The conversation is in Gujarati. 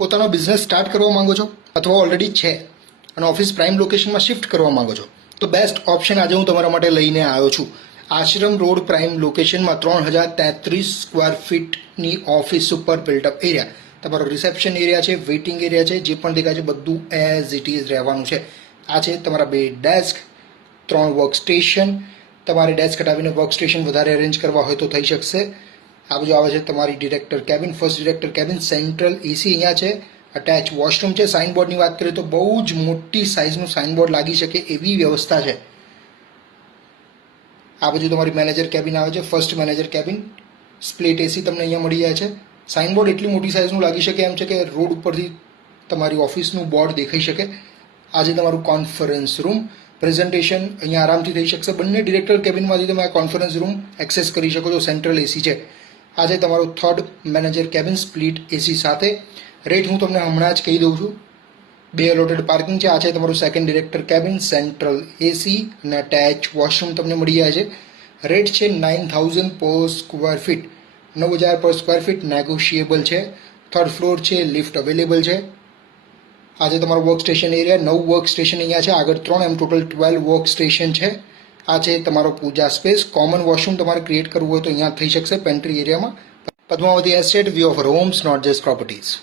પોતાનો બિઝનેસ સ્ટાર્ટ કરવા માંગો છો અથવા ઓલરેડી છે અને ઓફિસ પ્રાઇમ લોકેશનમાં શિફ્ટ કરવા માંગો છો તો બેસ્ટ ઓપ્શન આજે હું તમારા માટે લઈને આવ્યો છું. આશ્રમ રોડ પ્રાઇમ લોકેશનમાં 3033 સ્ક્વેર ફીટની ઓફિસ સુપર બિલ્ટઅપ એરિયા. તમારો રિસેપ્શન એરિયા છે, વેઇટિંગ એરિયા છે, જે પણ દેખાય છે બધું એઝ ઇટ ઇઝ રહેવાનું છે. આ છે તમારા 2 ડેસ્ક, 3 વર્ક સ્ટેશન. તમારે ડેસ્ક હટાવીને વર્ક સ્ટેશન વધારે અરેન્જ કરવા હોય તો થઈ શકશે. આ બાજુ આવે છે તમારી director cabin, first director cabin, central AC અહીંયા છે, અટેચ વોશરૂમ છે. સાઇનબોર્ડની વાત કરીએ તો બહુ જ મોટી સાઇઝનું સાઇનબોર્ડ લાગી શકે એવી વ્યવસ્થા છે. આ બાજુ તમારી મેનેજર કેબિન આવે છે, ફર્સ્ટ મેનેજર કેબિન, સ્પ્લિટ એસી તમને અહીંયા મળી જાય છે. સાઇનબોર્ડ એટલી મોટી સાઇઝનું લાગી શકે એમ છે કે રોડ ઉપરથી તમારી ઓફિસનું બોર્ડ દેખાઈ શકે. આજે તમારું કોન્ફરન્સ રૂમ, પ્રેઝન્ટેશન અહીંયા આરામથી થઈ શકશે. બંને ડિરેક્ટર કેબિનમાંથી તમે આ કોન્ફરન્સ રૂમ એક્સેસ કરી શકો છો. સેન્ટ્રલ એસી છે. આજે તમારું થર્ડ મેનેજર કેબિન સ્પ્લિટ એસી સાથે. રેટ હું તમને હમણાં જ કહી દઉં છું. 2 એલોટેડ પાર્કિંગ છે. આ છે તમારું second director cabin, central AC અને અટેચ વોશરૂમ તમને મળી જાય છે. રેટ છે 9000 પર સ્ક્વેર ફીટ, 9000 પર સ્ક્વેર ફીટ નેગોશિયેબલ છે. થર્ડ ફ્લોર છે, લિફ્ટ અવેલેબલ છે. આજે તમારું work station area, 9 work station અહીંયા છે, આગળ 3, એમ ટોટલ 12 વર્ક સ્ટેશન છે. આ છે તમારો પૂજા સ્પેસ. કોમન વોશરૂમ તમારે ક્રિએટ કરવું હોય તો અહીંયા થઈ શકશે પેન્ટ્રી એરિયામાં. Padmavati estate, we offer homes not just properties.